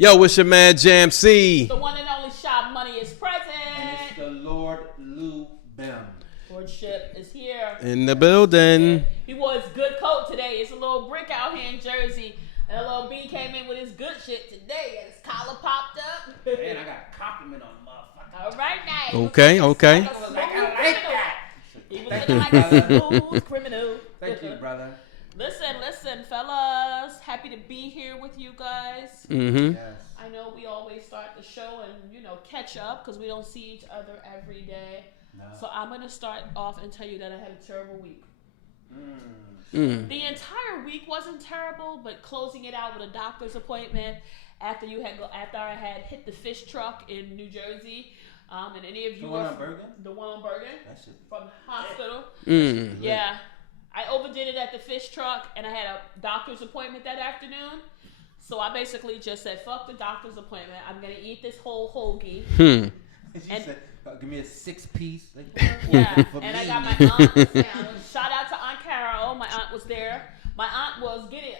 Yo, it's your man Jam C. The one and only Shop Money is present. And it's the Lord Lou Bim. Lordship is here. In the building. He wore his good coat today. It's a little brick out here in Jersey. And a little B came in with his good shit today. And his collar popped up. Man, I got a compliment on the motherfucker. All right, now. Okay. I like that. He was looking like a smooth criminal. Thank you, brother. Listen, fellas. Happy to be here with you guys. Mm-hmm. Yes. I know we always start the show and, catch up because we don't see each other every day. No. So I'm going to start off and tell you that I had a terrible week. The entire week wasn't terrible, but closing it out with a doctor's appointment after I had hit the fish truck in New Jersey. And any of you The one on Bergen? The one on Bergen? That should be From the hospital. Mm. Yeah. I overdid it at the fish truck, and I had a doctor's appointment that afternoon. So I basically just said, fuck the doctor's appointment. I'm going to eat this whole hoagie. She said, give me a 6-piece. Yeah, and I got my aunt. Shout out to Aunt Carol. My aunt was there. My aunt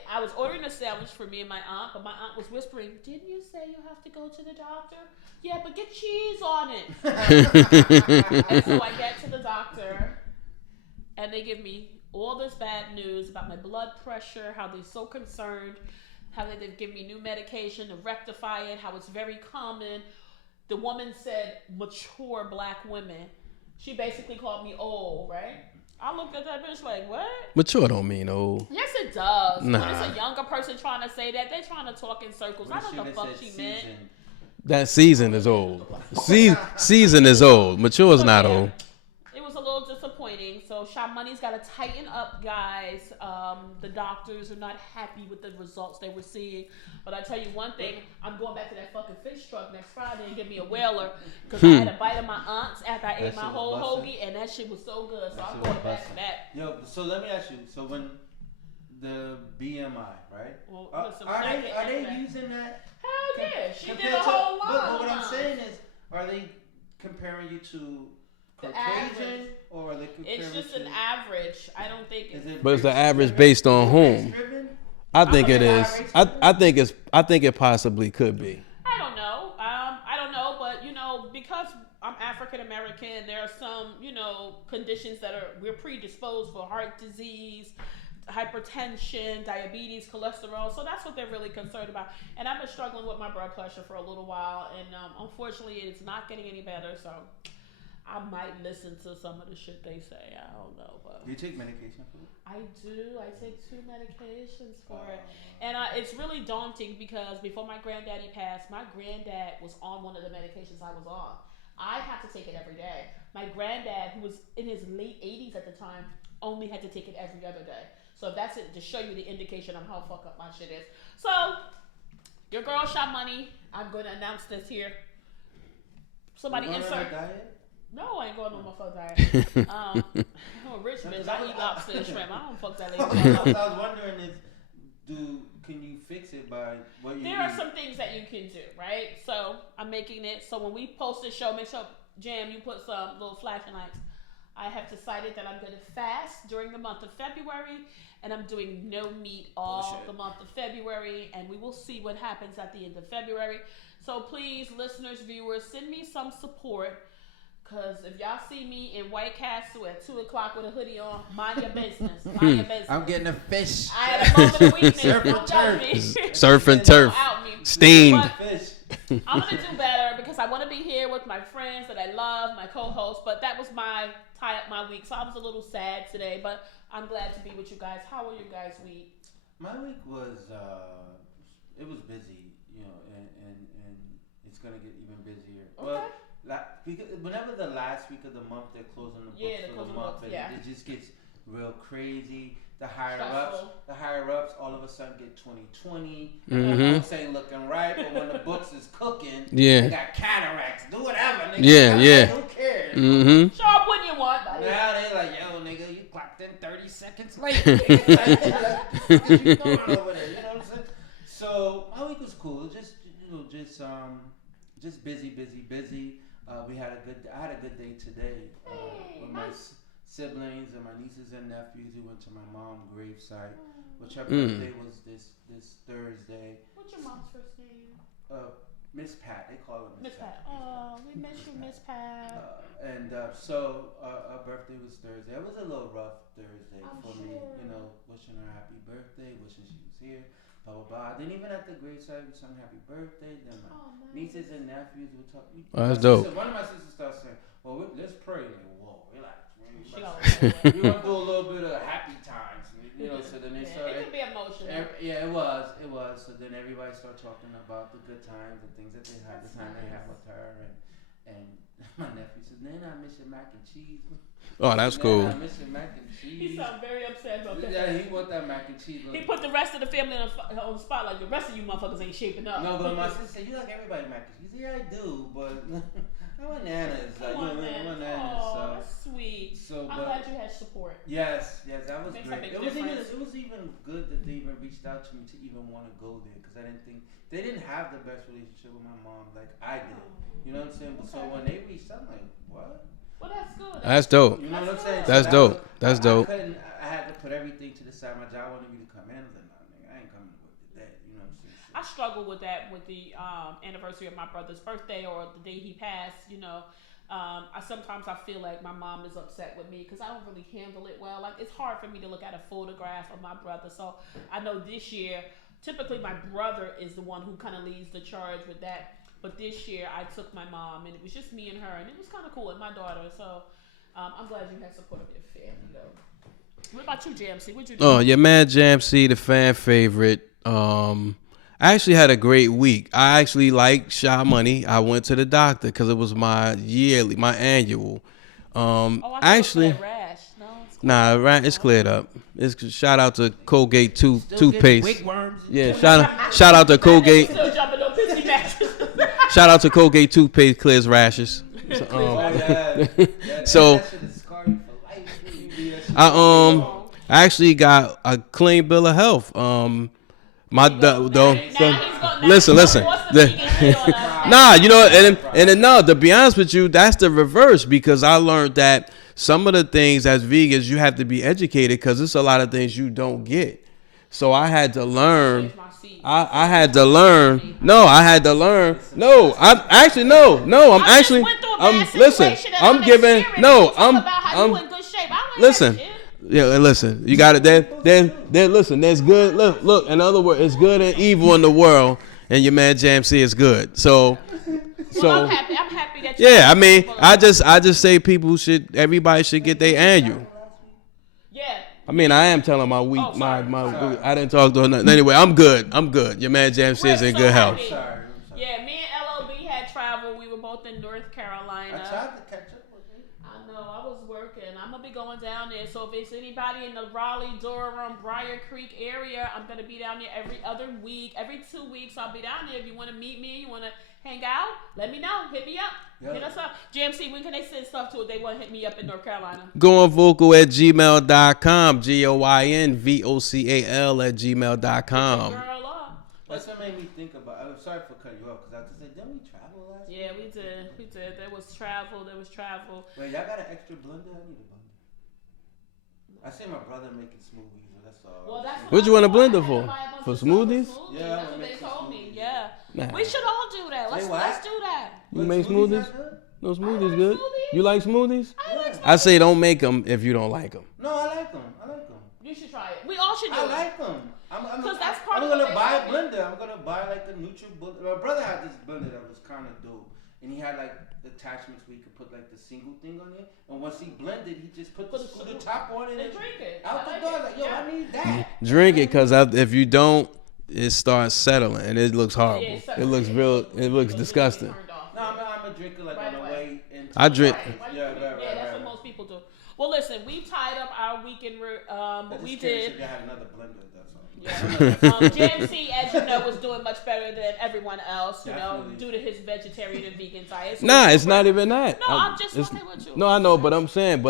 I was ordering a sandwich for me and my aunt, but my aunt was whispering, didn't you say you have to go to the doctor? Yeah, but get cheese on it. And so I get to the doctor, and they give me all this bad news about my blood pressure, how they're so concerned, how they've given me new medication to rectify it, how it's very common. The woman said mature black women. She basically called me old, right? I looked at that bitch like, what? Mature don't mean old. Yes, it does. Nah. When it's a younger person trying to say that, they're trying to talk in circles. I don't know what the fuck she meant. That season is old. Season is old. Mature is not old. It was a little disappointing. So Shop Money's got to tighten up, guys. The doctors are not happy with the results they were seeing. But I tell you one thing, I'm going back to that fucking fish truck next Friday and get me a whaler. Because I had a bite of my aunt's after I ate my whole hoagie, and that shit was so good. So I'm going back to that. Yo, so let me ask you. So when the BMI, right? Well, are they using that? Hell yeah. She did a whole lot. But what I'm saying is, are they comparing you to Caucasian, or are they comparing it's just an average. I don't think But it's the average based on whom? I think it is. I think it possibly could be. I don't know. I don't know, but because I'm African American, there are some, conditions we're predisposed for: heart disease, hypertension, diabetes, cholesterol. So that's what they're really concerned about. And I've been struggling with my blood pressure for a little while, and unfortunately, it's not getting any better. So I might listen to some of the shit they say. I don't know, but do you take medication for it? I do. I take 2 medications for it, and it's really daunting because before my granddaddy passed, my granddad was on one of the medications I was on. I had to take it every day. My granddad, who was in his late 80s at the time, only had to take it every other day. So that's it to show you the indication of how fucked up my shit is. So your girl Shop Money. I'm going to announce this here. Somebody insert. No, I ain't going on my fuck diet. I'm a rich bitch. I eat lobster and shrimp. I don't fuck that lady. I was wondering can you fix it by what you There eat? are some things that you can do, right? So I'm making it. So when we post this show, make sure, Jam, you put some little flashing lights. I have decided that I'm going to fast during the month of February, and I'm doing no meat all the month of February, and we will see what happens at the end of February. So please, listeners, viewers, send me some support. Because if y'all see me in White Castle at 2 o'clock with a hoodie on, mind your business. Mind your business. I'm getting a fish. I had a moment of weakness. Don't judge me. Surf and turf. Steamed. I'm going to do better because I want to be here with my friends that I love, my co-hosts. But that was my tie up my week. So I was a little sad today. But I'm glad to be with you guys. How were you guys' week? My week was, it was busy, and it's going to get even busier. Okay. Because whenever the last week of the month they're closing the books for the month, it just gets real crazy. The higher ups, all of a sudden get 20/20. The books ain't looking right, but when the books is cooking, they got cataracts. Do whatever, nigga. Who cares? Show up when you want, buddy. Now they like, yo, nigga, you clocked in 30 seconds late. Nigga. What you doing over there? You know what I'm saying? So my week was cool. Just busy. I had a good day today with my siblings and my nieces and nephews. We went to my mom's gravesite, which her birthday was this Thursday. What's your mom's first name? Miss Pat. They call her Miss Pat. Oh, we miss you, Miss Pat. So her birthday was Thursday. It was a little rough Thursday for me. You know, wishing her happy birthday, wishing she was here. Blah blah blah. I didn't even have to grade sung happy birthday. Then my nieces and nephews would talk. Oh, that's dope. One of my sisters started saying, "Well, let's pray." Like, whoa, relax. You want to do a little bit of happy times, you know. So then they started. It could be emotional. Yeah, it was. So then everybody started talking about the good times and things that they had, the time they had with her, and my nephew said, "Then I miss your mac and cheese." Oh, that's cool. I miss your mac and cheese. He sounded very upset about that. Yeah, he want that mac and cheese. He put the rest of the family on the spot, like the rest of you motherfuckers ain't shaping up. No, but my sister said, "You like everybody mac and cheese." Yeah, I do, but I want Nana's. Like, I want Nana's. So that's sweet. So, I'm glad you had support. Yes, that was great. It was even good that they even reached out to me to even want to go there, because I didn't think they didn't have the best relationship with my mom like I did. You know what I'm saying? Okay. So when they reached out, I'm like, what? Well, that's good. That's dope. You know what I'm saying? That's dope. That's dope. I had to put everything to the side. My job wanted me to come in. I was like, nah, nigga, I ain't coming to work today. You know what I'm saying? So, I struggle with that with the anniversary of my brother's birthday or the day he passed. You know, I sometimes feel like my mom is upset with me because I don't really handle it well. Like, it's hard for me to look at a photograph of my brother. So I know this year, typically my brother is the one who kind of leads the charge with that. But this year I took my mom, and it was just me and her, and it was kind of cool, and my daughter. So I'm glad you had support of your family, though. What about you, JMC? What'd you do? Oh, your man JMC, the fan favorite. I actually had a great week. I actually like Shy Money. I went to the doctor because it was my annual. Actually, rash. No, it's cleared up. It's shout out to Colgate toothpaste. Yeah, shout out to Colgate. Still jumping on pissy matches. Shout out to Colgate toothpaste, clears rashes. So, I actually got a clean bill of health. Listen. Nah, you know, and no, to be honest with you, that's the reverse, because I learned that some of the things as vegans you have to be educated, because it's a lot of things you don't get. So I had to learn. I had to learn. No, I had to learn. No, I'm actually no. I'm listen. I'm giving no. I'm listen. Yeah, listen. You got it. Then listen. There's good. Look. In other words, it's good and evil in the world, and your man JMC is good. So I'm happy that. Yeah, I mean, I just say everybody should get their annual. Yeah. I mean, I am telling my week. I didn't talk to her nothing. Anyway, I'm good. Your man JMC is in good health. Sorry. Yeah, me and LOB had traveled. We were both in North Carolina. I tried to catch up with you. I know, I was working. I'm gonna be going down there. So if it's anybody in the Raleigh, Durham, Briar Creek area, I'm gonna be down there every other week. Every 2 weeks, I'll be down there. If you want to meet me, you want to hang out, let me know. Hit me up. Yeah. Hit us up. JMC, when can they send stuff to if they want to hit me up in North Carolina? Goin Vocal at gmail.com. GOINVOCAL@gmail.com. That's what made me think about. I'm sorry for cutting you off, because I just said, didn't we travel last year? Yeah, we did. There was travel. Wait, y'all got an extra blender? I need a blender. I see my brother making smoothies, and that's all. Well, what you want a blender for? For smoothies? Yeah, that's what they told me. Yeah. Nah. We should all do that. Let's do that. You make smoothies? No, smoothies good. Smoothies? You like smoothies? I like smoothies. I say don't make them if you don't like them. No, I like them. You should try it. We all should do it. I like them. Because that's part I'm of gonna buy a blender. I'm gonna buy like a NutriBlender. My brother had this blender that was kind of dope, and he had like attachments where you could put like the single thing on it. And once he blended, he just put the top on it and drink it. Out the door, like, yo, I need that. Drink it, because if you don't, it starts settling and it looks horrible. Yeah, it looks real. It looks disgusting. No, I'm a drinker like on the way. I drink. Yeah, that's what most people do. Well, listen, we tied up our weekend. We did. I had another blender. That's all. Yeah. JMC, as you know, was doing much better than everyone else. You know, due to his vegetarian and vegan diet. So it's not even that. No, I'm just fucking with you. No, I know, but I'm saying,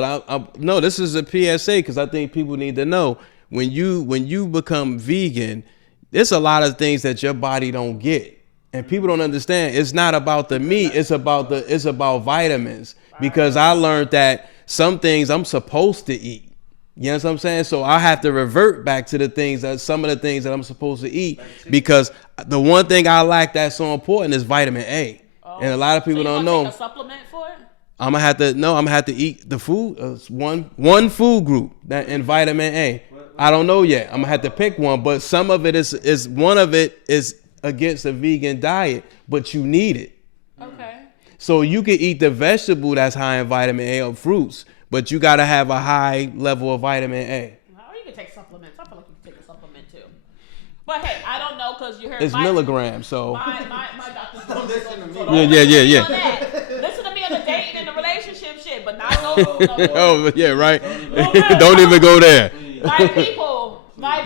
no, this is a PSA, because I think people need to know when you become vegan, there's a lot of things that your body don't get. And people don't understand. It's not about the meat. It's about vitamins. Because I learned that some things I'm supposed to eat. You know what I'm saying? So I have to revert back to some of the things that I'm supposed to eat, because the one thing I lack that's so important is vitamin A. And a lot of people don't know. Take a supplement for it? I'm gonna have to eat the food, one food group that in vitamin A. I don't know yet. I'm gonna have to pick one, but some of it is one of it is against a vegan diet, but you need it. Okay. So you can eat the vegetable that's high in vitamin A or fruits, but you gotta have a high level of vitamin A. Or you can take supplements. I feel like you can take a supplement too. But hey, I don't know, because you heard it's milligrams. So my doctor's don't listen to me. Yeah. Listen to me on the dating and the relationship shit, but not no. Oh yeah, right. Don't even go there. My people, I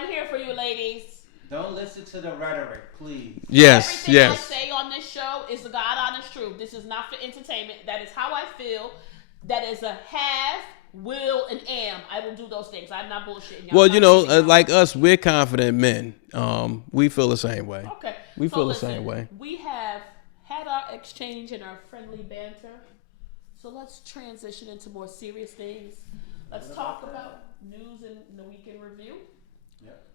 am here for you, ladies. Don't listen to the rhetoric, please. Yes. Everything I say on this show is the God honest truth. This is not for entertainment. That is how I feel. That is a have, will, and am. I will do those things. I'm not bullshitting. Well, like us, we're confident men. We feel the same way. Okay. We feel the same way. We have had our exchange and our friendly banter. So let's transition into more serious things. Let's talk about news in the weekend review.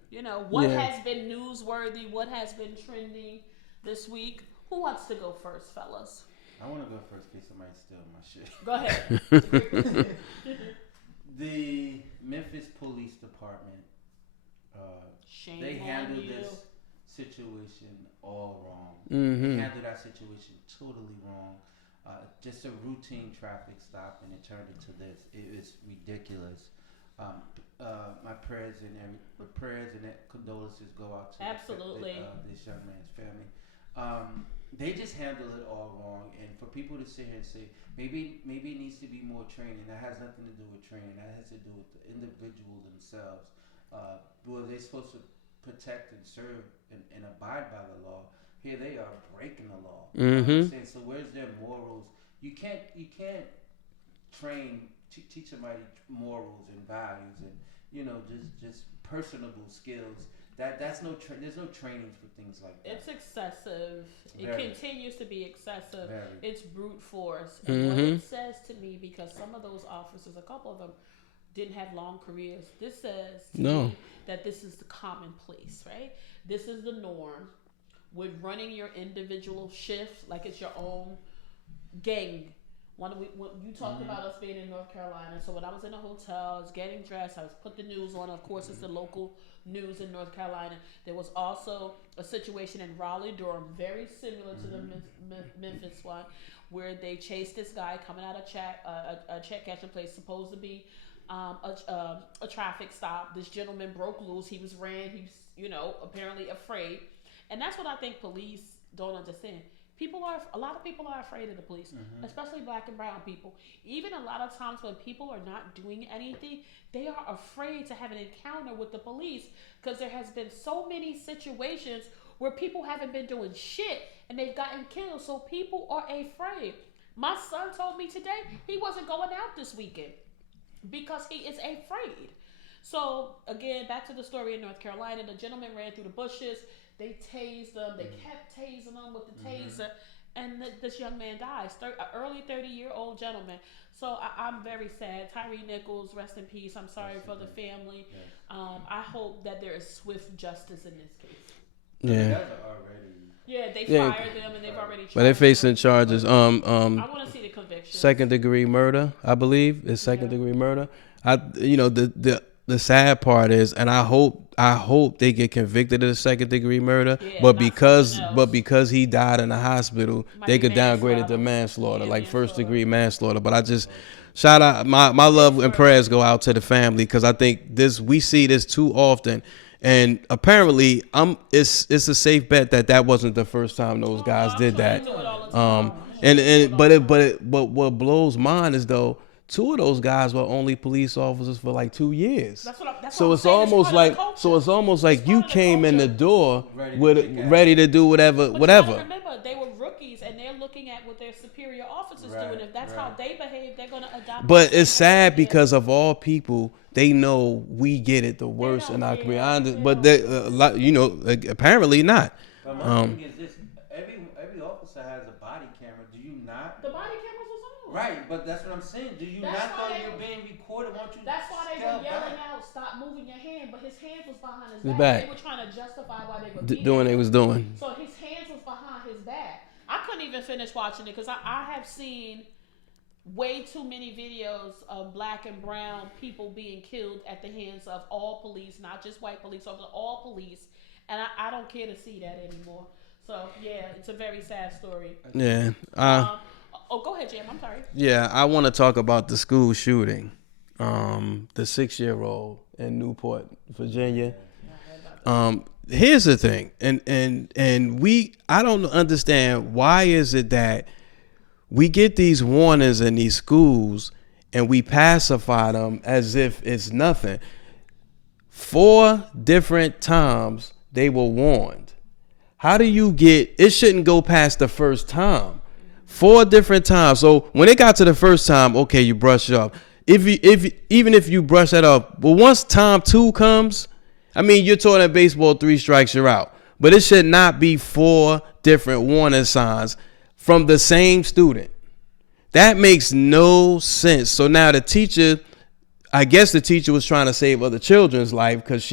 Yeah. What has been newsworthy? What has been trending this week? Who wants to go first, fellas? I want to go first in case somebody steals my shit. Go ahead. The Memphis Police Department, they handled this situation all wrong. Mm-hmm. They handled that situation totally wrong. Just a routine traffic stop, and it turned into this. It was ridiculous. My prayers and condolences go out to this young man's family. They just handle it all wrong, and for people to sit here and say maybe it needs to be more training, that has nothing to do with training. That has to do with the individual themselves. Were they supposed to protect and serve and abide by the law? Here they are breaking the law. Mm-hmm. So where's their morals? You can't teach somebody morals and values and just personable skills. There's no training for things like that. It's excessive. Very. It continues to be excessive. Very. It's brute force. And what it says to me, because some of those officers, a couple of them, didn't have long careers. This says to me that this is the commonplace, right? This is the norm. With running your individual shifts like it's your own gang. When you talked about us being in North Carolina, so when I was in a hotel, I was getting dressed, I was put the news on. Of course, it's the local news in North Carolina. There was also a situation in Raleigh-Durham, very similar to the Memphis one, where they chased this guy coming out of a check cashing place, supposed to be a traffic stop. This gentleman broke loose. He was apparently afraid. And that's what I think police don't understand. A lot of people are afraid of the police, especially black and brown people. Even a lot of times when people are not doing anything, they are afraid to have an encounter with the police, because there has been so many situations where people haven't been doing shit and they've gotten killed. So people are afraid. My son told me today he wasn't going out this weekend because he is afraid. So again, back to the story in North Carolina. The gentleman ran through the bushes. They tased them. They kept tasing them with the taser. And this young man dies. An early 30-year-old gentleman. So I'm very sad. Tyree Nichols, rest in peace. I'm sorry for the family. Yes. I hope that there is swift justice in this case. Yeah. They fired them and they've already charged. But they're facing charges. I want to see the conviction. Second degree murder, I believe. It's second degree murder. The sad part is, and I hope they get convicted of the second degree murder, but because he died in the hospital, they could downgrade it to manslaughter, like first degree manslaughter. But I just shout out my love and prayers go out to the family, because I think we see this too often, and apparently it's a safe bet that wasn't the first time those guys did that. But what blows mine is, though, two of those guys were only police officers for like 2 years. It's almost like you came in the door ready to do whatever. Remember, they were rookies and they're looking at what their superior officers do, and if that's how they behave, they're gonna adopt. But it's sad because of all people, they know we get it the worst in our career. But apparently not. But my thing is this: every officer has a body camera. Do you not? The body cameras was on. Right, but that's what I'm saying. Do you not know you're being recorded? Won't you? That's why they were yelling out, "Stop moving your hand!" But his hands was behind his back. back. They were trying to justify why they were doing what they was doing. So his hands was behind his back. I couldn't even finish watching it because I have seen way too many videos of black and brown people being killed at the hands of all police, not just white police, of all police, and I don't care to see that anymore. So yeah, it's a very sad story. Yeah. Go ahead, Jim. I'm sorry. Yeah, I want to talk about the school shooting, the 6-year-old in Newport, Virginia. Here's the thing, and I don't understand why is it that we get these warnings in these schools and we pacify them as if it's nothing. 4 different times they were warned. How do you get? It shouldn't go past the first time. 4 different times. So when it got to the first time, okay, you brush it off. Even if you brush that off, but once time 2 comes, I mean, you're talking baseball, 3 strikes, you're out. But it should not be 4 different warning signs from the same student. That makes no sense. So now the teacher, I guess the teacher was trying to save other children's life because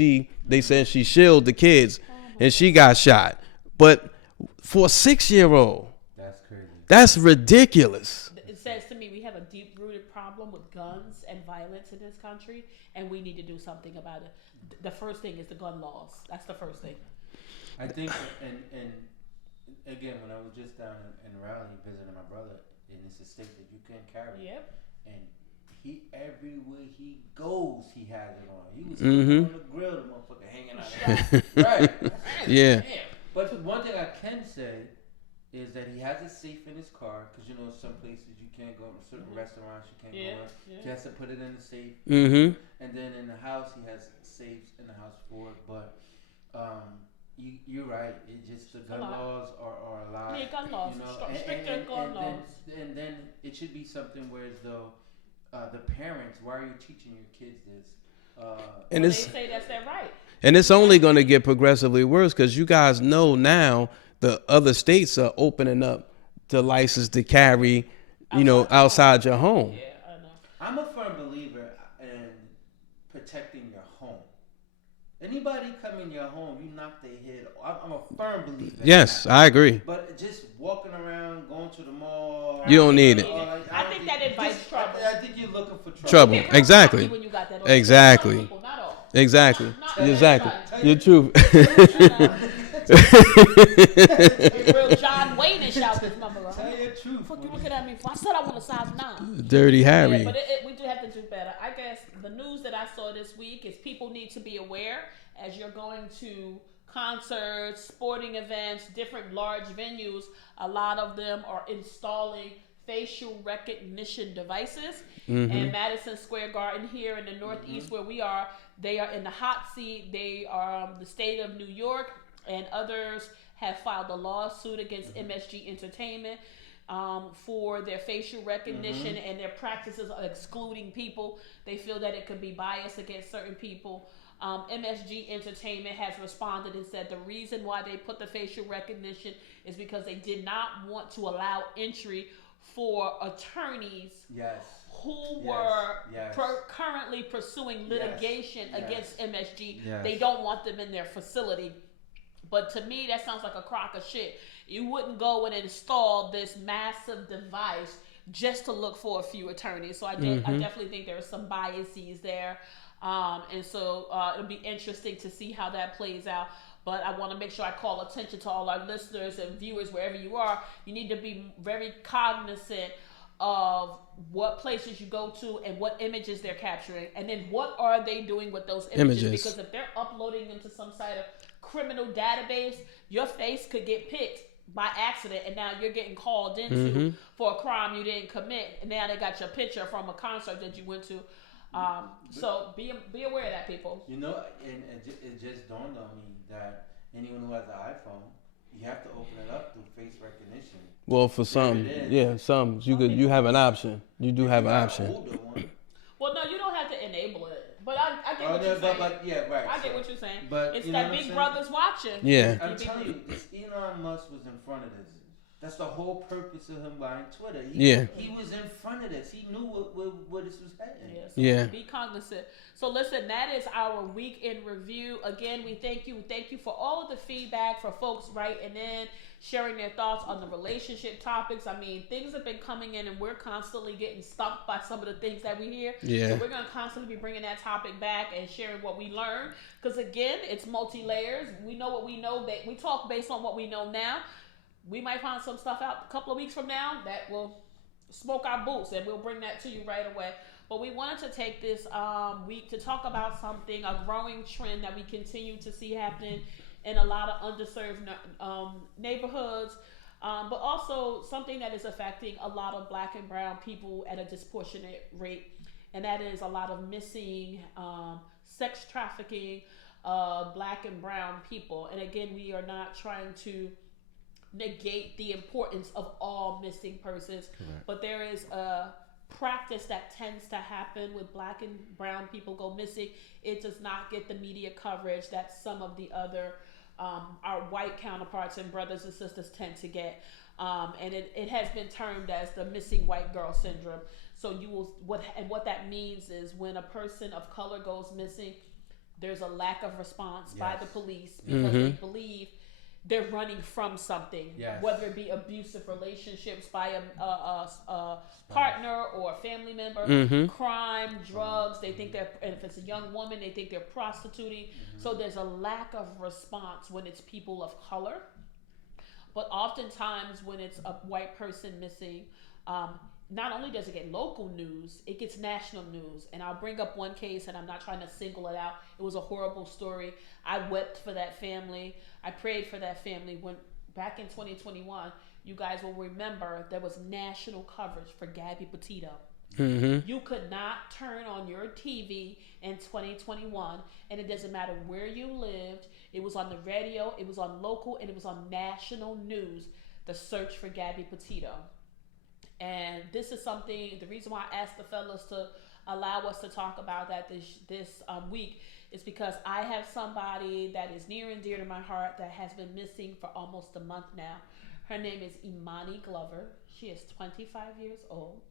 they said she shielded the kids and she got shot. But for a 6-year-old, that's ridiculous. It says to me we have a deep-rooted problem with guns and violence in this country, and we need to do something about it. The first thing is the gun laws. That's the first thing. I think, and again, when I was just down in Raleigh visiting my brother, and it's a state that you can't carry. Yep. And everywhere he goes, he has it on. He was on the grill, the motherfucker hanging out. Right. Yeah. But one thing I can say is that he has it safe in his car because some places you can't go to certain restaurants you can't go in. He has to put it in the safe. And then in the house he has safes in the house for it. But you're right. It just the gun laws are a lot. Yeah, gun laws. Stricter gun laws. And then it should be something where as though the parents, why are you teaching your kids this? And they say that's their right. And it's only going to get progressively worse because you guys know now the other states are opening up the license to carry, outside your home. Yeah, I know. I'm a firm believer in protecting your home. Anybody come in your home, you knock their head off. I'm a firm believer. Yes, I agree. But just walking around, going to the mall. You don't need it. I think that invites trouble. I think you're looking for trouble. Exactly. When you got that exactly. people, not all. Exactly. Exactly. You're true. Real John Wayne-ish out this number. Tell your truth. Fuck you looking at me for? I said I want a size 9. Dirty Harry. Yeah, but we do have to do better. I guess the news that I saw this week is people need to be aware as you're going to concerts, sporting events, different large venues. A lot of them are installing facial recognition devices. And Madison Square Garden here in the Northeast where we are, they are in the hot seat. They are the state of New York and others have filed a lawsuit against MSG Entertainment for their facial recognition and their practices of excluding people. They feel that it could be biased against certain people. MSG Entertainment has responded and said the reason why they put the facial recognition is because they did not want to allow entry for attorneys who were currently pursuing litigation against MSG. They don't want them in their facility. But to me, that sounds like a crock of shit. You wouldn't go and install this massive device just to look for a few attorneys. So I definitely think there are some biases there. And so it'll be interesting to see how that plays out. But I want to make sure I call attention to all our listeners and viewers wherever you are. You need to be very cognizant of what places you go to and what images they're capturing. And then what are they doing with those images? Because if they're uploading into some sort of criminal database, your face could get picked by accident and now you're getting called into for a crime you didn't commit. And now they got your picture from a concert that you went to. So be aware of that, people. And it just dawned on me that anyone who has an iPhone, you have to open it up through face recognition. Well, for some, you have an option. You do have an option. Well, no, you don't have to enable it. But I get what you're saying. I get what you're saying. But it's that Big Brother's watching. Yeah. I'm telling you, this Elon Musk was in front of this. That's the whole purpose of him buying Twitter. He was in front of this. He knew where this was heading. Yeah. So be cognizant. So listen, that is our week in review. Again, we thank you. Thank you for all of the feedback, for folks writing in, sharing their thoughts on the relationship topics. I mean, things have been coming in, and we're constantly getting stumped by some of the things that we hear. Yeah. So we're going to constantly be bringing that topic back and sharing what we learned. Because again, it's multi-layers. We know what we know. We talk based on what we know now. We might find some stuff out a couple of weeks from now that will smoke our boots, and we'll bring that to you right away. But we wanted to take this week to talk about something, a growing trend that we continue to see happening in a lot of underserved neighborhoods, but also something that is affecting a lot of Black and brown people at a disproportionate rate, and that is a lot of missing, sex trafficking, Black and brown people. And again, we are not trying to negate the importance of all missing persons, but there is a practice that tends to happen with Black and brown people go missing. It does not get the media coverage that some of the other our white counterparts and brothers and sisters tend to get, and it has been termed as the missing white girl syndrome. So what that means is when a person of color goes missing, there's a lack of response by the police because they believe they're running from something, whether it be abusive relationships by a partner or a family member, crime, drugs. They think and if it's a young woman, they think they're prostituting. So there's a lack of response when it's people of color. But oftentimes when it's a white person missing, not only does it get local news, it gets national news. And I'll bring up one case, and I'm not trying to single it out. It was a horrible story. I wept for that family. I prayed for that family. When back in 2021, you guys will remember there was national coverage for Gabby Petito. You could not turn on your TV in 2021, and it doesn't matter where you lived. It was on the radio, it was on local, and it was on national news, the search for Gabby Petito. And this is something, the reason why I asked the fellas to allow us to talk about that this week is because I have somebody that is near and dear to my heart that has been missing for almost a month now. Her name is Imani Glover. She is 25 years old.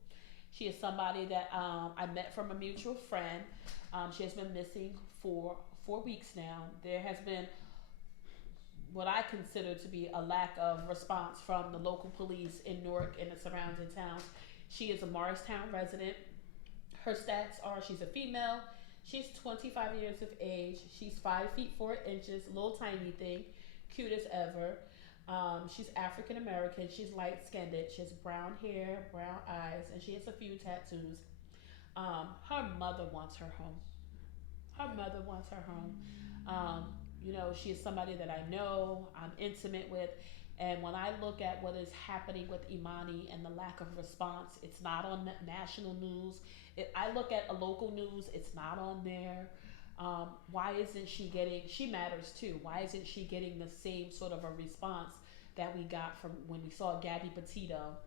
She is somebody that I met from a mutual friend. She has been missing for 4 weeks now. There has been what I consider to be a lack of response from the local police in Newark and the surrounding towns. She is a Morristown resident. Her stats are she's a female. She's 25 years of age. She's 5 feet 4 inches, little tiny thing, cute as ever. She's African American. She's light skinned. She has brown hair, brown eyes, and she has a few tattoos. Her mother wants her home. She is somebody that I know, I'm intimate with, and when I look at what is happening with Imani and the lack of response, it's not on national news. I look at a local news, it's not on there. Why isn't she getting, she matters too, why isn't she getting the same sort of a response that we got from when we saw Gabby Petito?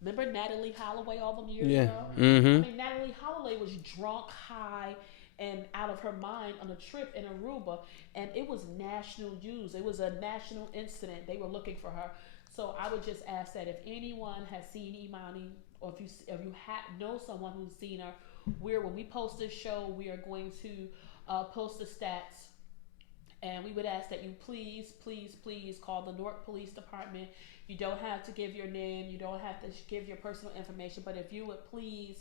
Remember Natalie Holloway all them years ago? I mean, Natalie Holloway was drunk, high, and out of her mind on a trip in Aruba, and it was national news. It was a national incident. They were looking for her. So I would just ask that if anyone has seen Imani, or if you know someone who's seen her, when we post this show, we are going to post the stats, and we would ask that you please call the Newark Police Department. You don't have to give your name. You don't have to give your personal information, but if you would please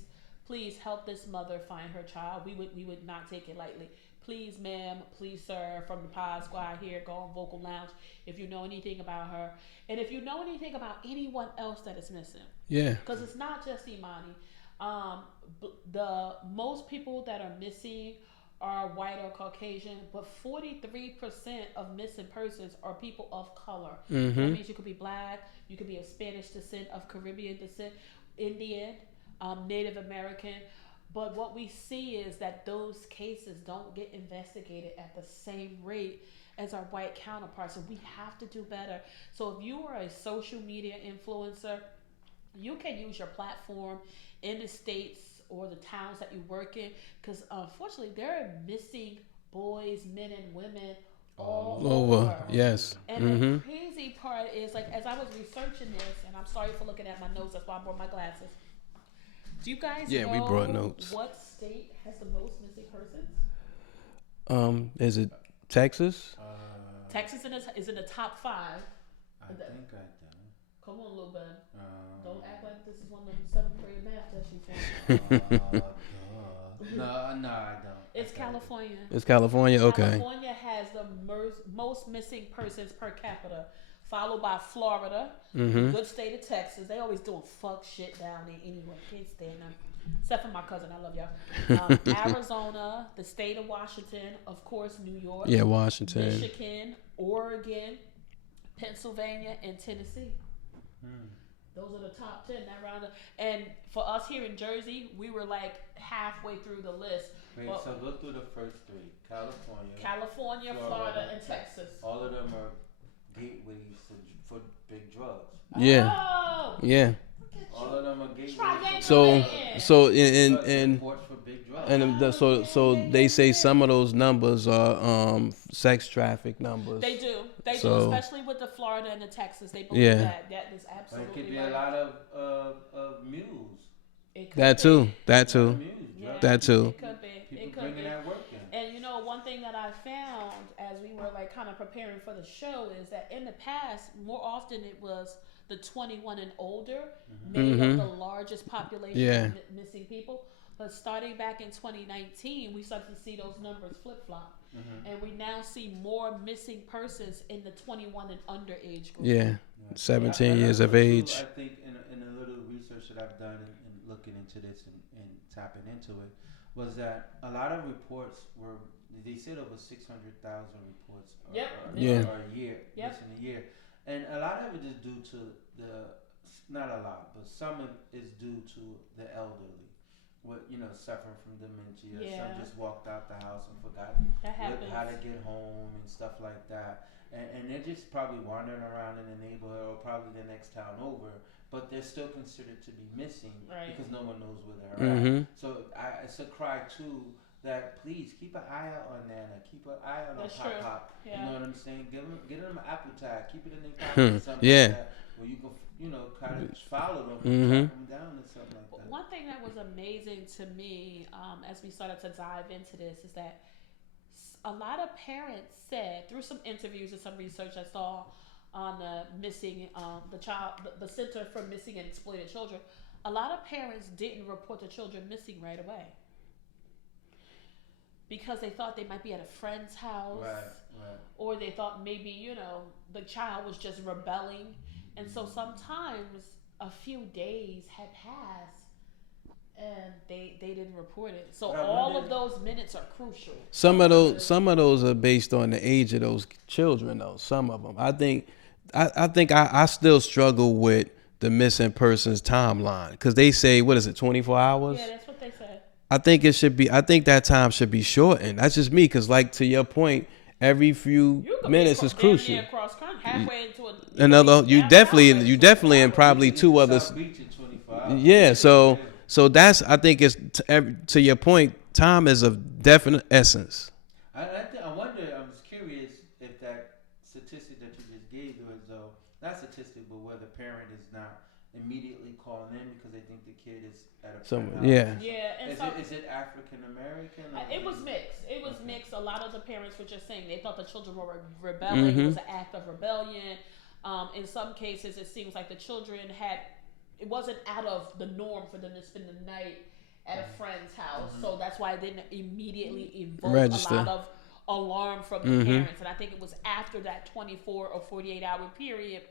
help this mother find her child. We would not take it lightly. Please, ma'am, please, sir, from the Pod Squad here, Goin Vocal Lounge, if you know anything about her, and if you know anything about anyone else that is missing. Yeah. Because it's not just Imani. The most people that are missing are white or Caucasian, but 43% of missing persons are people of color. That means you could be Black, you could be of Spanish descent, of Caribbean descent, Indian, Native American, but what we see is that those cases don't get investigated at the same rate as our white counterparts, and we have to do better. So if you are a social media influencer, you can use your platform in the states or the towns that you work in, because unfortunately there are missing boys, men, and women all over. over. Yes. And the crazy part is, like, as I was researching this, and I'm sorry for looking at my notes, that's why I brought my glasses. Do you guys know we brought notes. what state has the most missing persons? Is it Texas? Texas is in the top 5. I think I do. Come on, little bud. Don't act like this is one of them 7th grade math tests you take. No, I don't. It's California. It's California. Okay. California has the most missing persons per capita, followed by Florida, good state of Texas. They always doing fuck shit down there anyway. Can't stand them. Except for my cousin, I love y'all. Arizona, the state of Washington, of course, New York. Yeah, Washington. Michigan, Oregon, Pennsylvania, and Tennessee. Those are the top 10 that round up. And for us here in Jersey, we were like halfway through the list. Wait, so go through the first 3. California, Florida, and Texas. All of them are gateways for big drugs. Yeah. Oh! Yeah. All of them are gateways. So they say some of those numbers are sex traffic numbers. They do, especially with the Florida and the Texas. They believe that is absolutely right. It could be a lot of mules. That too. It could be. People bringing that work in. And you know, one thing that I found as we were like kind of preparing for the show is that in the past, more often it was the 21 and older made up the largest population of missing people. But starting back in 2019, we started to see those numbers flip-flop. And we now see more missing persons in the 21 and under age group. Yeah, 17 years of age. I think in a little research that I've done in looking into this and tapping into it, was that a lot of reports were, they said over 600,000 reports a year, missing a year. And a lot of it is due to not a lot, but some is due to the elderly. Suffering from dementia. Some just walked out the house and forgot how to get home and stuff like that. And they're just probably wandering around in the neighborhood or probably the next town over, but they're still considered to be missing because no one knows where they're at. So it's a cry too that please keep an eye out on Nana, keep an eye out on Pop. Yeah. You know what I'm saying? Get them an apple tag, keep it in their pocket or something like that, where you can kind of follow them and track them down or something like that. One thing that was amazing to me as we started to dive into this is that a lot of parents said, through some interviews and some research I saw on the missing, the Center for Missing and Exploited Children, a lot of parents didn't report the children missing right away because they thought they might be at a friend's house, or they thought maybe the child was just rebelling, and so sometimes a few days had passed and they didn't report it. So all of those minutes are crucial. Some of those are based on the age of those children, though. Some of them, I think I still struggle with the missing persons timeline because they say, what is it, 24 hours? Yeah, that's what they said. I think it should be. I think that time should be shortened. That's just me, because like to your point, every few minutes is crucial. Halfway into another, you definitely in probably 2 others. Yeah, so that's, I think it's to your point, time is of definite essence. I wonder. I was curious if that statistic that you just gave was not statistic, but where the parent is not immediately calling in because they think the kid is at a friend's house. Yeah. Is it African American? It was mixed. It was mixed. A lot of the parents were just saying they thought the children were rebelling. It was an act of rebellion. In some cases, it seems like the children it wasn't out of the norm for them to spend the night at a friend's house. So that's why it didn't immediately evoke a lot of alarm from the parents. And I think it was after that 24 or 48 hour period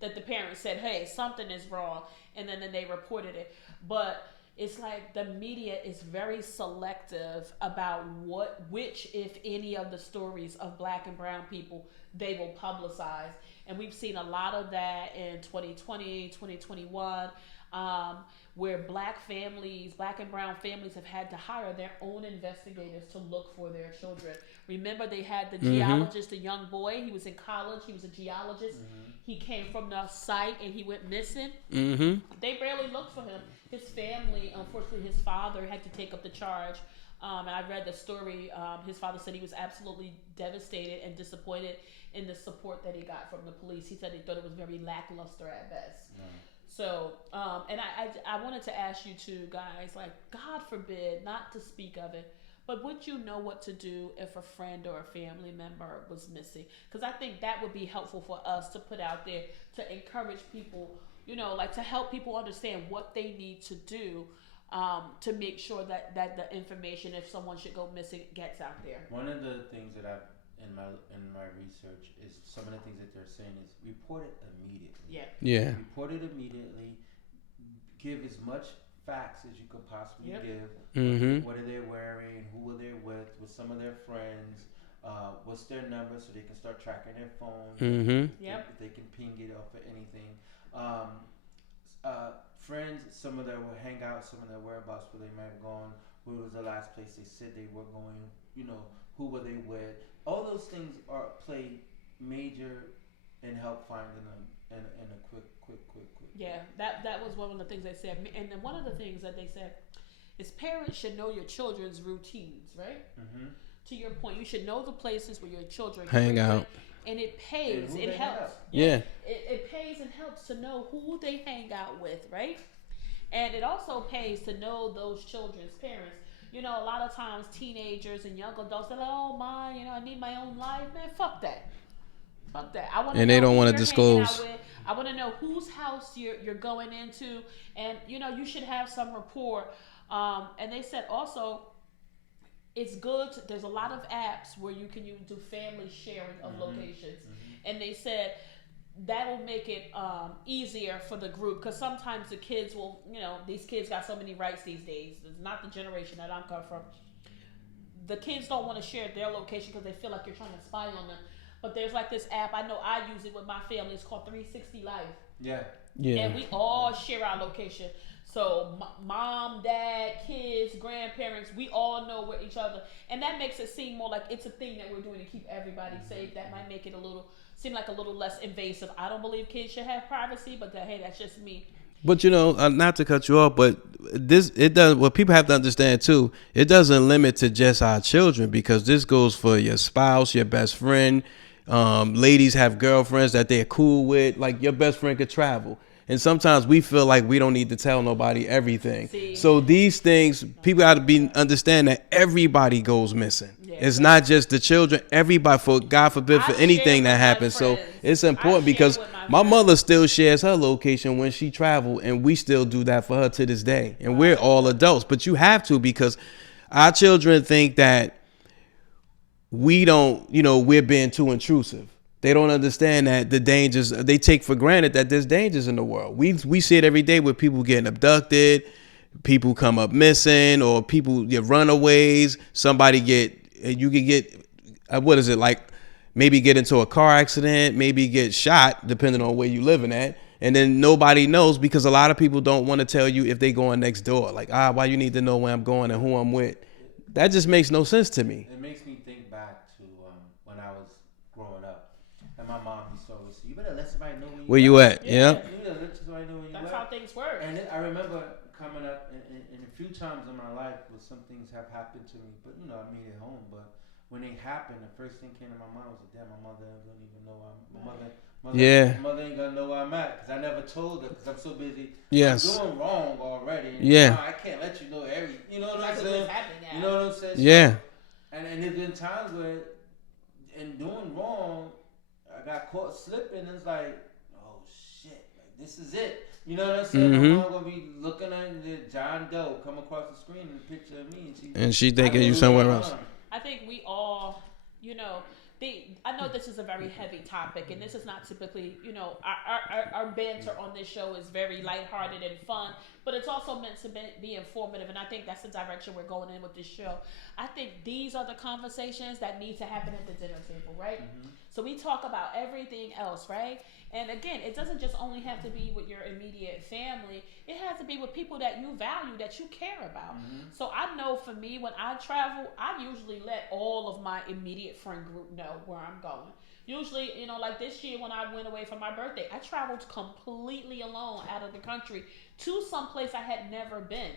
that the parents said, hey, something is wrong. And then they reported it. But it's like the media is very selective about which, if any, of the stories of Black and brown people they will publicize. And we've seen a lot of that in 2020, 2021, where Black and brown families have had to hire their own investigators to look for their children. Remember, they had the geologist, a young boy. He was in college. He was a geologist. He came from the site and he went missing. They barely looked for him. His family, unfortunately, his father had to take up the charge And I read the story. His father said he was absolutely devastated and disappointed in the support that he got from the police. He said he thought it was very lackluster at best. So, and I wanted to ask you two guys, like, God forbid, not to speak of it, but would you know what to do if a friend or a family member was missing? Because I think that would be helpful for us to put out there to encourage people, like to help people understand what they need to do to make sure that the information, if someone should go missing, gets out there. One of the things that I've in my research is some of the things that they're saying is report it immediately. Yeah. Report it immediately. Give as much facts as you could possibly give. Mm-hmm. What are they wearing? Who are they with some of their friends? What's their number so they can start tracking their phone? Mm-hmm. If they can ping it off of anything. Friends, some of them will hang out, some of their whereabouts where they might have gone. Where was the last place they said they were going? Who were they with? All those things play major in help finding them in a quick. Yeah, that was one of the things they said. And then one of the things that they said is parents should know your children's routines, right? Mm-hmm. To your point, you should know the places where your children hang out. And it pays, it helps. Yeah. It pays and helps to know who they hang out with, right? And it also pays to know those children's parents. A lot of times teenagers and young adults are like, oh my, I need my own life. Man, fuck that. Fuck that. And they don't want to disclose. I want to know whose house you're going into, and you should have some rapport. And they said also, it's good. There's a lot of apps where you can do family sharing of locations, and they said that'll make it easier for the group, because sometimes the kids will, these kids got so many rights these days. It's not the generation that I'm coming from. The kids don't want to share their location because they feel like you're trying to spy on them. But there's like this app, I know I use it with my family. It's called 360 Life. Yeah. And we all share our location. So mom, dad, kids, grandparents, we all know where each other. And that makes it seem more like it's a thing that we're doing to keep everybody safe. That might make it seem like a little less invasive. I don't believe kids should have privacy, but hey, that's just me. But not to cut you off, but it does. What people have to understand too, it doesn't limit to just our children, because this goes for your spouse, your best friend. Ladies have girlfriends that they're cool with. Like, your best friend could travel, and sometimes we feel like we don't need to tell nobody everything. So these things, people got to understand that everybody goes missing. It's not just the children. Everybody, for God forbid, for anything that happens. So it's important, because my mother still shares her location when she traveled, and we still do that for her to this day. And we're all adults, but you have to, because our children think that we don't, we're being too intrusive. They don't understand that the dangers, they take for granted that there's dangers in the world. We see it every day with people getting abducted, people come up missing, or people get runaways. You could get, what is it, like maybe get into a car accident, maybe get shot, depending on where you living at. And then nobody knows, because a lot of people don't want to tell you if they going next door. Like, why you need to know where I'm going and who I'm with. That just makes no sense to me. It makes me think back to when I was growing up, and my mom used to always say, "You better let somebody know where you at." Yeah. You better let somebody know where you at. That's how things work. And I remember coming up, and a few times in my life where some things have happened to me, but I made it home. But when they happened, the first thing came to my mind was, "Damn, my mother don't even know my mother ain't gonna know where I'm at, because I never told her, because I'm so busy. Yes. I'm doing wrong already. And I can't let you know every. You know what I'm saying? You know what I'm saying? Yeah. And there's been times where, in doing wrong, I got caught slipping. And it's like, oh shit, like this is it. You know what I'm saying? Mm-hmm. I'm gonna be looking at the John Doe come across the screen and a picture of me, and she thinking you somewhere else. I think we all, I know this is a very heavy topic, and this is not typically, our banter on this show is very lighthearted and fun, but it's also meant to be informative, and I think that's the direction we're going in with this show. I think these are the conversations that need to happen at the dinner table, right? Mm-hmm. So we talk about everything else, right? And again, it doesn't just only have to be with your immediate family. It has to be with people that you value, that you care about. Mm-hmm. So I know for me, when I travel, I usually let all of my immediate friend group know where I'm going. Usually, like this year when I went away for my birthday, I traveled completely alone out of the country to some place I had never been.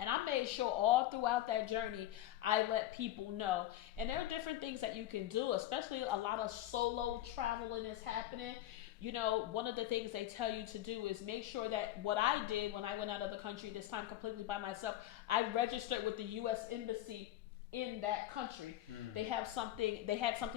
And I made sure all throughout that journey, I let people know. And there are different things that you can do, especially a lot of solo traveling is happening. You know, one of the things they tell you to do is make sure that what I did when I went out of the country, this time completely by myself, I registered with the U.S. Embassy in that country. They had something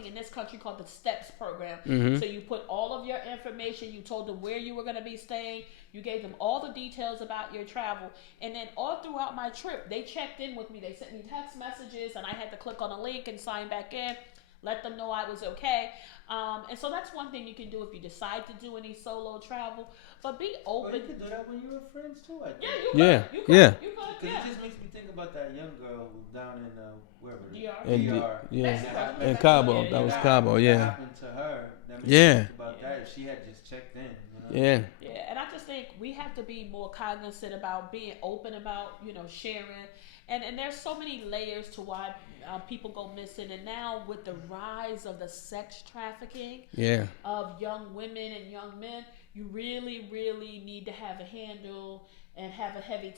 in this country called the STEPS program. So you put all of your information, you told them where you were going to be staying, you gave them all the details about your travel, and then all throughout my trip they checked in with me. They sent me text messages and I had to click on a link and sign back in, let them know I was okay. And so that's one thing you can do if you decide to do any solo travel. But be open. Well, you could do that when you were friends too, I think. Yeah, you could. You could. Yeah. You could. Because Yeah. it just makes me think about that young girl down in wherever it is. DR. Yeah. In Cabo. That was Cabo. That Yeah. happened to her. That makes Yeah. me think about that. If she had just checked in. Yeah. Yeah, and I just think we have to be more cognizant about being open about, sharing. And there's so many layers to why people go missing. And now with the rise of the sex trafficking of young women and young men, you really, really need to have a handle and have a high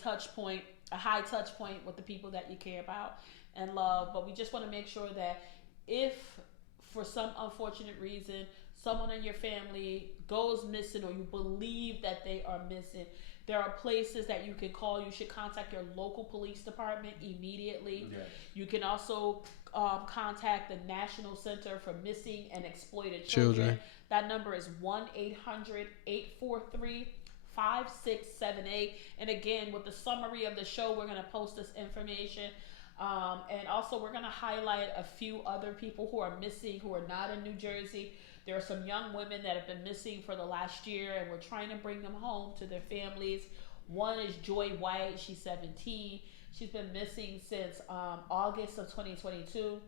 touch point with the people that you care about and love. But we just want to make sure that if for some unfortunate reason someone in your family goes missing or you believe that they are missing, there are places that you can call. You should contact your local police department immediately. Yes. You can also contact the National Center for Missing and Exploited Children. That number is 1-800-843-5678. And again, with the summary of the show, we're going to post this information. And also, we're going to highlight a few other people who are missing who are not in New Jersey. There are some young women that have been missing for the last year, and we're trying to bring them home to their families. One is Joy White. She's 17. She's been missing since August of 2022.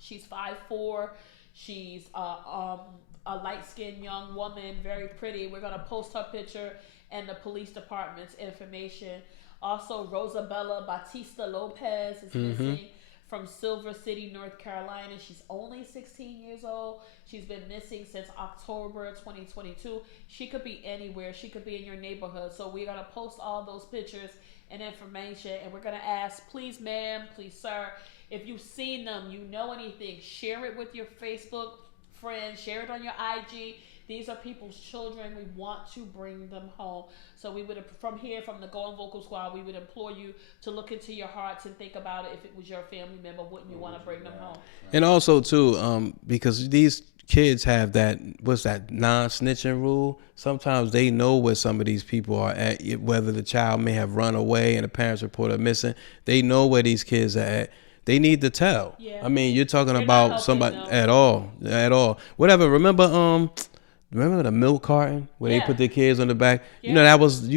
She's 5'4". She's a light-skinned young woman, very pretty. We're going to post her picture and the police department's information. Also, Rosabella Batista Lopez is missing from Silver City, North Carolina. She's only 16 years old. She's been missing since October 2022. She could be anywhere. She could be in your neighborhood. So we're going to post all those pictures and information. And we're going to ask, please, ma'am, please, sir, if you've seen them, you know anything, share it with your Facebook friends, share it on your IG. These are people's children. We want to bring them home. So we would, from the Goin Vocal Squad, we would implore you to look into your hearts and think about it. If it was your family member, wouldn't you want to bring them home? And also too, because these kids have that non-snitching rule. Sometimes they know where some of these people are at, whether the child may have run away and the parents report her missing. They know where these kids are at. They need to tell. Yeah. I mean, you're talking about somebody at all. Whatever. Remember the milk carton where they put their kids on the back? Yeah. That was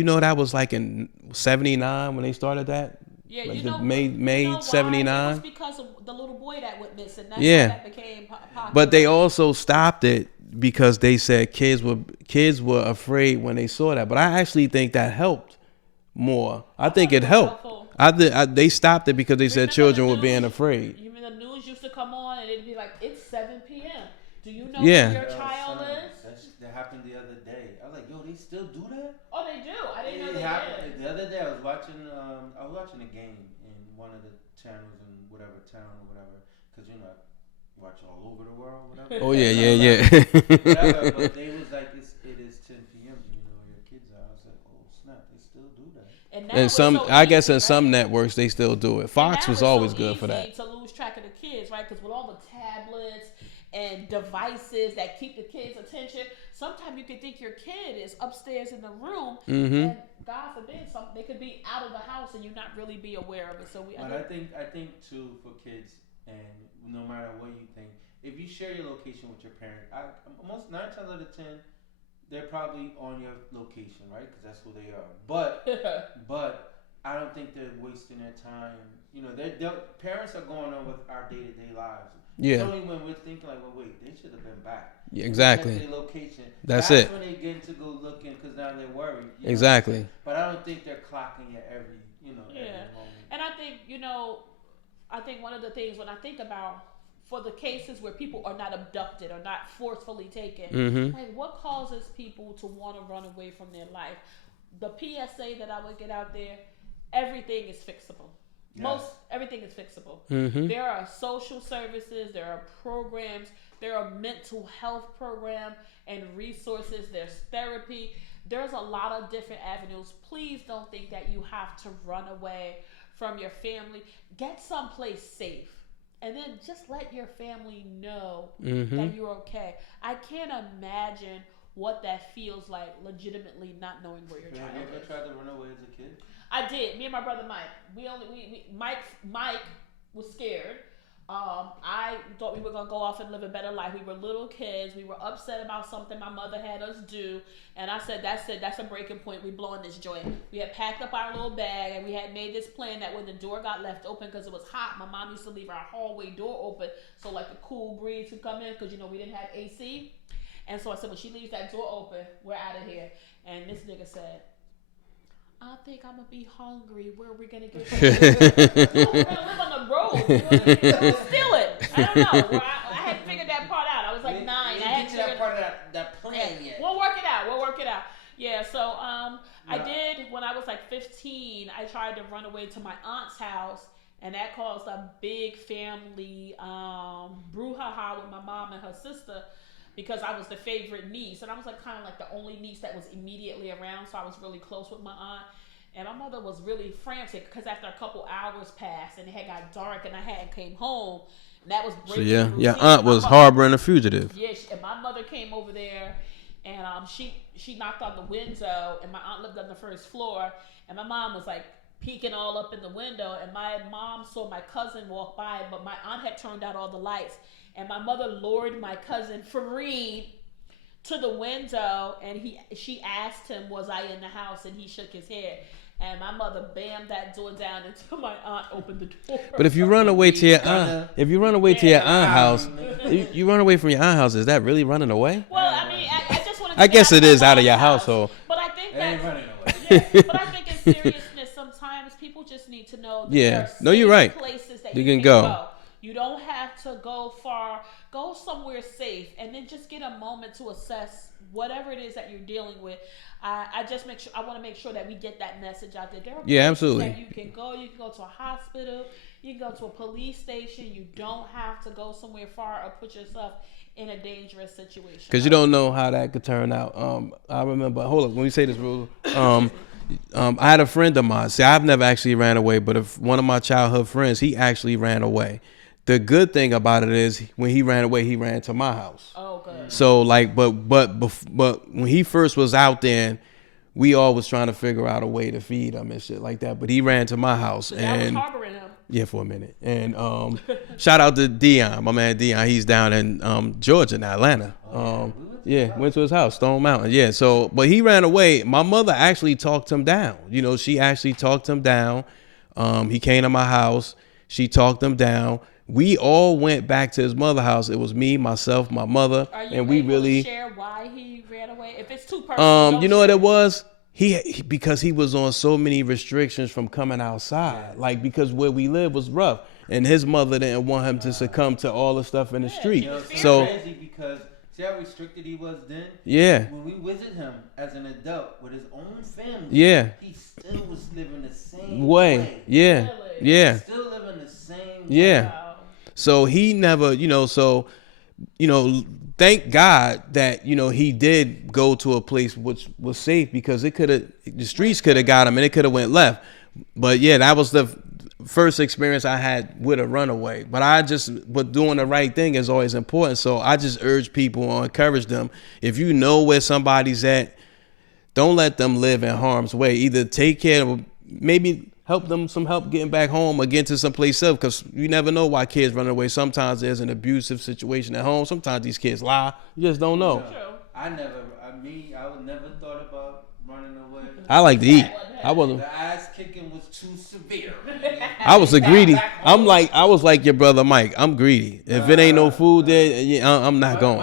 like in 79 when they started that. Yeah, like May 79. It was because of the little boy that went missing. That's why that became popular. But they also stopped it because they said kids were afraid when they saw that. But I actually think that helped more. I think it helped. They stopped it because they said children were being afraid. You mean the news used to come on and it'd be like, it's 7 p.m. Do you know where your child is? That happened the other day. I was like, yo, they still do that? Oh, they do. I didn't know they did. The other day I was watching a game in one of the channels in whatever town or whatever, because I watch all over the world, whatever. Oh yeah. Whatever, but they was like, it is 10 p.m. Your kids are. I was like, oh snap, they still do that. And some, I guess in some networks they still do it. Fox was always good for that. To lose track of the kids, right? Because with all the tablets and devices that keep the kids' attention, sometimes you could think your kid is upstairs in the room, and God forbid, they could be out of the house and you not really be aware of it. So I think too, for kids, and no matter what you think, if you share your location with your parent, almost 9 times out of 10, they're probably on your location, right? Because that's who they are. But I don't think they're wasting their time. Their parents are going on with our day-to-day lives. Yeah. It's only when we're thinking like, well, wait, they should have been back. Yeah, exactly. Their location. That's it. That's when they get to go looking because now they're worried. Exactly. But I don't think they're clocking it every moment. And I think one of the things when I think about for the cases where people are not abducted or not forcefully taken, like what causes people to want to run away from their life? The PSA that I would get out there: everything is fixable. Everything is fixable. Mm-hmm. There are social services, there are programs, there are mental health programs and resources, there's therapy. There's a lot of different avenues. Please don't think that you have to run away from your family. Get someplace safe. And then just let your family know that you're okay. I can't imagine what that feels like, legitimately not knowing where your child is. Have you ever tried to run away as a kid? I did. Me and my brother Mike. Mike was scared. I thought we were gonna go off and live a better life. We were little kids. We were upset about something my mother had us do, and I said, "That's it. That's a breaking point. We blowing this joint." We had packed up our little bag, and we had made this plan that when the door got left open because it was hot, my mom used to leave our hallway door open so like the cool breeze could come in because we didn't have AC. And so I said, when she leaves that door open, we're out of here. And this nigga said, I think I'm going to be hungry. Where are we going to get food? We're going to live on the road. Steal it. I don't know. Well, I hadn't figured that part out. I was like 9. I hadn't figured that part of that plan yet. We'll work it out. Yeah, so I did, when I was like 15, I tried to run away to my aunt's house. And that caused a big family brouhaha with my mom and her sister, because I was the favorite niece, and I was like kind of like the only niece that was immediately around, so I was really close with my aunt. And my mother was really frantic because after a couple hours passed and it had got dark and I hadn't came home, and that was breaking the routine. Your aunt was harboring a fugitive. Yeah, and my mother came over there, and she knocked on the window, and my aunt lived on the first floor, and my mom was like peeking all up in the window, and my mom saw my cousin walk by, but my aunt had turned out all the lights. And my mother lured my cousin Fareed to the window, and she asked him, was I in the house? And he shook his head. And my mother bammed that door down until my aunt opened the door. But if you run away to your aunt, to your aunt house, you run away from your aunt house, is that really running away? Well, I mean, I just want to. I guess it is out of your household. But I think that. Running away. Yeah, but I think in seriousness, sometimes people just need to know that there are you're right. Places that you can go. You don't have to go far. Go somewhere safe, and then just get a moment to assess whatever it is that you're dealing with. I want to make sure that we get that message out there. There are places absolutely. that you can go. You can go to a hospital. You can go to a police station. You don't have to go somewhere far or put yourself in a dangerous situation. Because you don't know how that could turn out. I remember. Hold up. When we say this rule, I had a friend of mine. See, I've never actually ran away, but if one of my childhood friends, he actually ran away. The good thing about it is when he ran away, he ran to my house. Oh, good. So like, but when he first was out there, we all was trying to figure out a way to feed him and shit like that. But he ran to my house, So and that was harboring him. Yeah, for a minute. And shout out to Dion, my man Dion. He's down in Georgia, in Atlanta. Went to his house, Stone Mountain. Yeah, so but he ran away. My mother actually talked him down. She actually talked him down. He came to my house. She talked him down. We all went back to his mother's house. It was me, myself, my mother, and we really share why he ran away. If it's too personal, you know what it was? He because he was on so many restrictions from coming outside. Like because where we live was rough, and his mother didn't want him to succumb to all the stuff in the street. So crazy because see how restricted he was then. Yeah. When we visit him as an adult with his own family. Yeah. He still was living the same way. Yeah. Really? Yeah. Still living the same yeah. way. So he never, thank God that, he did go to a place which was safe because the streets could have got him and it could have went left. But yeah, that was the first experience I had with a runaway. But doing the right thing is always important. So I just urge people or encourage them. If you know where somebody's at, don't let them live in harm's way. Either take care of, maybe help them some help getting back home or getting to someplace else, because you never know why kids run away. Sometimes there's an abusive situation at home. Sometimes these kids lie. You just don't know. I would never thought about running away. I like to eat. The ass kicking was too severe. I was greedy. I was like your brother Mike. I'm greedy. If it ain't no food there, I'm not going.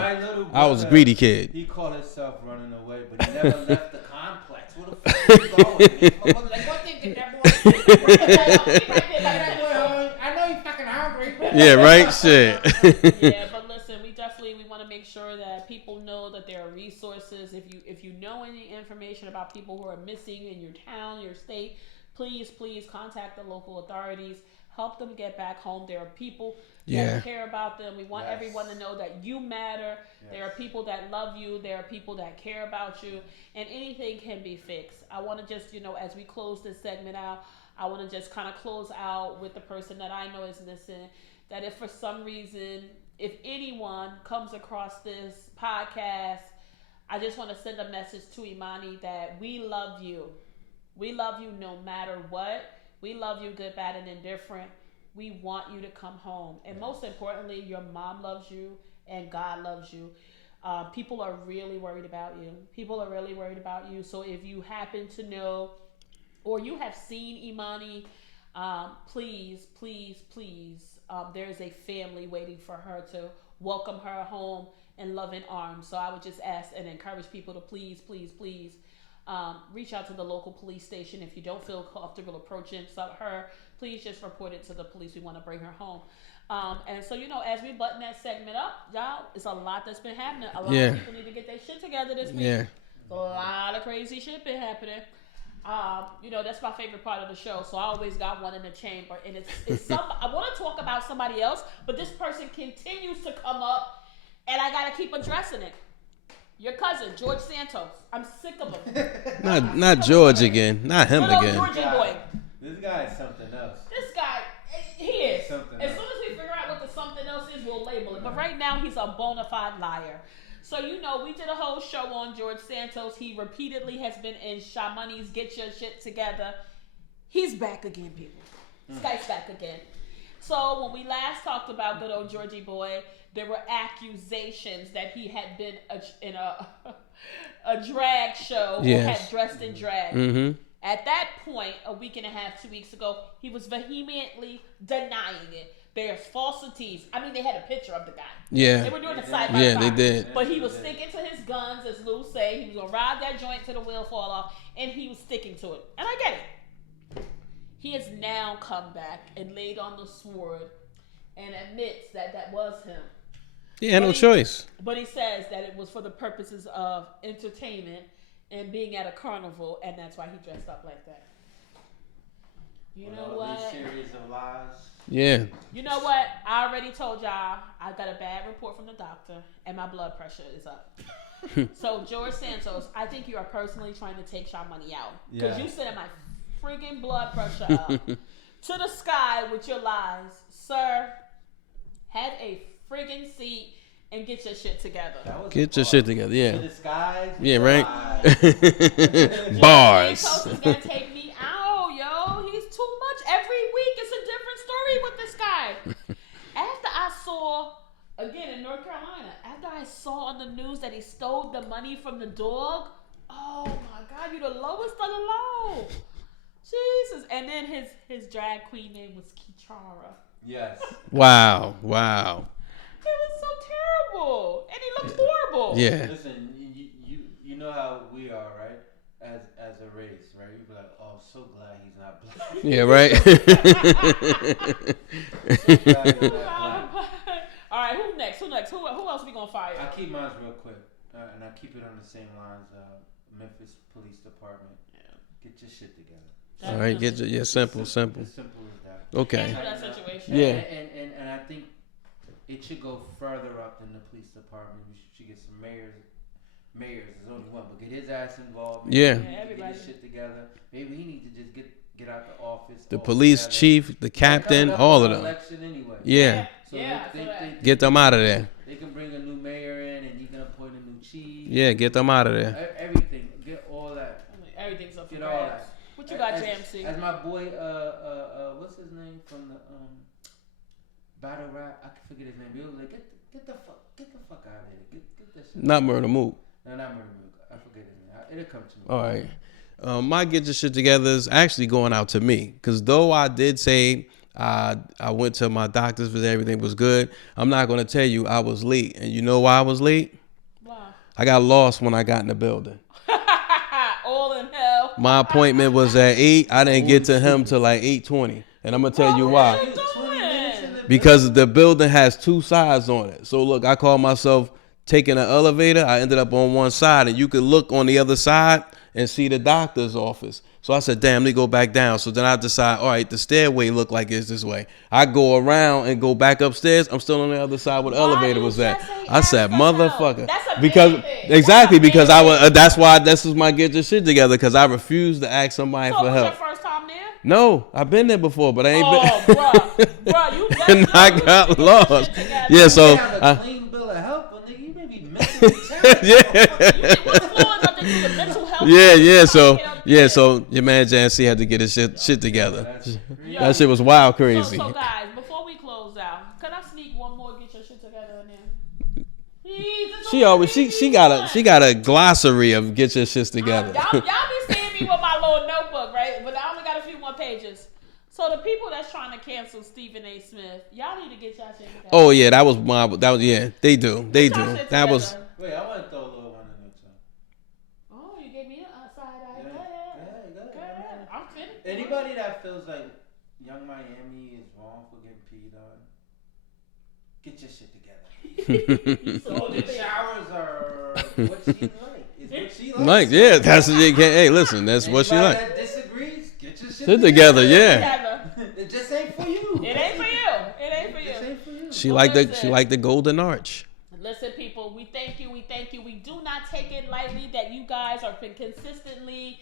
I was a greedy kid. He called himself running away, but he never left the complex. Where the fuck are you going? Like, what thing that boy? I know you're fucking hungry. Yeah, right? Shit. Yeah, but listen, we want to make sure that people know that there are resources. If you know any information about people who are missing in your town, your state, please contact the local authorities. Help them get back home. There are people Yeah. that care about them. We want Yes. everyone to know that you matter. Yes. There are people that love you. There are people that care about you. And anything can be fixed. I want to just, as we close this segment out, I want to just kind of close out with the person that I know is listening. That if for some reason, if anyone comes across this podcast, I just want to send a message to Imani that we love you. We love you no matter what. We love you good, bad, and indifferent. We want you to come home. And most importantly, your mom loves you and God loves you. People are really worried about you. People are really worried about you. So if you happen to know or you have seen Imani, please, there's a family waiting for her to welcome her home in loving arms. So I would just ask and encourage people to please, reach out to the local police station. If you don't feel comfortable approaching her, please just report it to the police. We want to bring her home. And so, as we button that segment up, y'all, it's a lot that's been happening. A lot of people need to get their shit together this week. Yeah. A lot of crazy shit been happening. That's my favorite part of the show. So I always got one in the chamber. And it's I want to talk about somebody else, but this person continues to come up, and I got to keep addressing it. Your cousin, George Santos. I'm sick of him. Not George again. Not him again. Georgie boy. This guy is something else. This guy, he is. Something as else. soon as we figure out what the something else is, we'll label it. But right now, he's a bona fide liar. So, we did a whole show on George Santos. He repeatedly has been in Shamani's Get Your Shit Together. He's back again, people. This guy's back again. So, when we last talked about good old Georgie boy, there were accusations that he had been in a drag show or had dressed in drag. Mm-hmm. At that point, a week and a half, 2 weeks ago, he was vehemently denying it. There's falsities. I mean, they had a picture of the guy. Yeah. They were doing it side by side. Yeah, they did. But he was sticking to his guns, as Lou say. He was going to ride that joint till the wheel fall off, and he was sticking to it. And I get it. He has now come back and laid on the sword and admits that was him. He had no choice. But he says that it was for the purposes of entertainment and being at a carnival, and that's why he dressed up like that. You know what? These series of lies. Yeah. You know what? I already told y'all I got a bad report from the doctor, and my blood pressure is up. So, George Santos, I think you are personally trying to take Shamani out. Because you sending my freaking blood pressure up to the sky with your lies. Sir, have a friggin' seat and get your shit together. Get your shit together, yeah. To the skies. Yeah, right? Bars. Bars. Santos is going to take me out, yo. He's too much. Every week it's a different story with this guy. After I saw, again in North Carolina, after I saw on the news that he stole the money from the dog, oh my God, you're the lowest of the low. Jesus. And then his drag queen name was Kichara. Yes. Wow. It was so terrible, and he looked horrible. Yeah. Listen, you know how we are, right? As a race, right? You be like, oh, so glad he's not black. Yeah, right. All right, who next? Who else we gonna fire? I keep mine real quick, and I keep it on the same lines. Memphis Police Department. Yeah. Get your shit together. All right, simple. As simple as that. Okay. Handle that situation. Yeah. And I think it should go further up than the police department. We should get some mayors. There's only one, but get his ass involved. Yeah. Get his shit together. Maybe he needs to just get out the office. The police chief, the captain, all of them. Election anyway. Yeah. So Get them out of there. They can bring a new mayor in, and he can appoint a new chief. Yeah, get them out of there. Everything. Get all that. Everything's up for Get all grabs. that. What you got, JMC? As my boy, what's his name from the battle rap? I can forget his name. He was like, get the fuck out of here. Get that shit. Not Murder Mook. No, not Murder Mook. I forget his name. It'll come to me. All right. My get your shit together is actually going out to me, because though I did say I went to my doctor's visit, everything was good, I'm not going to tell you I was late. And you know why I was late? Wow. I got lost when I got in the building. All in hell. My appointment was at 8. I didn't get to him till like 8:20. And I'm going to tell you why. What are you doing? Because the building has 2 sides on it. So look, I call myself taking an elevator. I ended up on one side, and you could look on the other side and see the doctor's office. So I said, damn, let me go back down. So then I decide, all right, the stairway look like it's this way. I go around and go back upstairs. I'm still on the other side where the elevator was at. I said, motherfucker. Because exactly, because I was that's why this was my get your shit together, because I refused to ask somebody for help. Was your first time there? No, I've been there before, but I ain't been. Bro, you and I got lost. Yeah, so a clean bill of health, but nigga, you may be mentally So your man Jancy had to get his shit together. That shit was wild crazy. So guys, before we close out, can I sneak one more get your shit together in there? She got a glossary of get your shit together. Y'all be seeing me with my little notebook, right? But I only got a few more pages. So the people that's trying to cancel Stephen A. Smith, y'all need to get y'all shit together. Oh yeah, that was they do. That was. Wait, I want to throw a little one in there too. Oh, you gave me an side eye. Go ahead. I'm finished. Anybody that feels like Young Miami is wrong for getting peed on, get your shit together. So the showers are what she like. It's what she likes. Like, yeah, that's what you can't. Hey, listen, that's what she like. That disagrees, get your shit together. Yeah. It just ain't for you. It ain't for you. It ain't for you. She like the golden arch. Listen, people, we thank you. We do not take it lightly that you guys are been consistently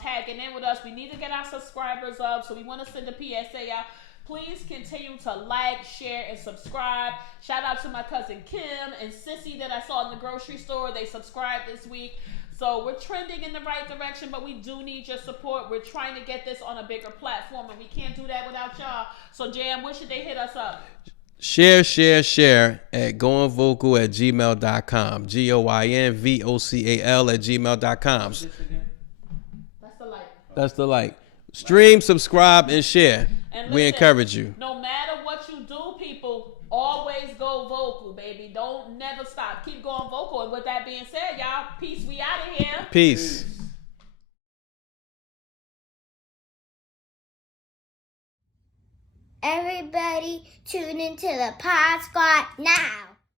tagging in with us. We need to get our subscribers up, so we want to send a PSA out. Please continue to like, share, and subscribe. Shout out to my cousin Kim and Sissy that I saw in the grocery store. They subscribed this week. So we're trending in the right direction, but we do need your support. We're trying to get this on a bigger platform, and we can't do that without y'all. So, Jam, where should they hit us up? Share at goinvocal@gmail.com. GOINVOCAL@gmail.com. That's the like. Stream, subscribe, and share. And listen, we encourage you. No matter what you do, people, always go vocal, baby. Don't never stop. Keep going vocal. And with that being said, y'all, peace. We out of here. Peace. Everybody tune into the Pod Squad now.